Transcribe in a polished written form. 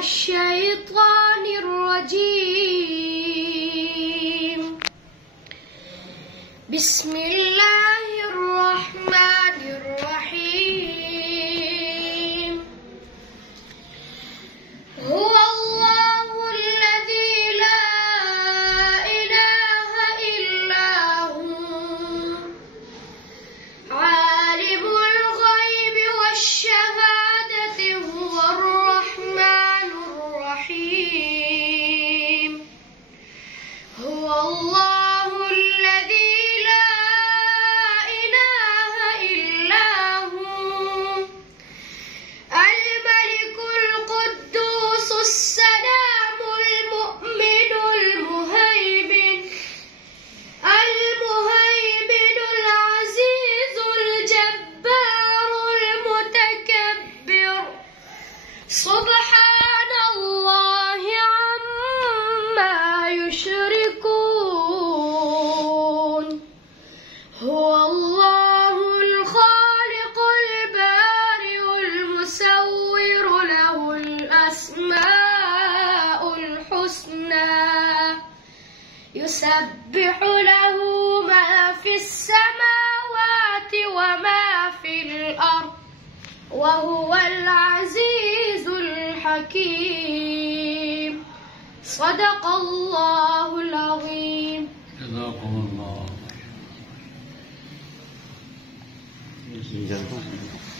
الشيطان الرجيم. بسم الله الرحمن الرحيم. هو الله الذي لا إله إلا هو عالم الغيب والشهادة هو الرحمن الرحيم. هو الله الذي لا إله إلا هو الملك القدوس السلام المؤمن المهيمن العزيز الجبار المتكبر سبحان الله عما يشركون. هو الله الخالق البارئ المصور له الأسماء الحسنى يسبح له ما في السماوات وما في الأرض وهو العزيز الحكيم. صدق الله العظيم. جزاكم الله.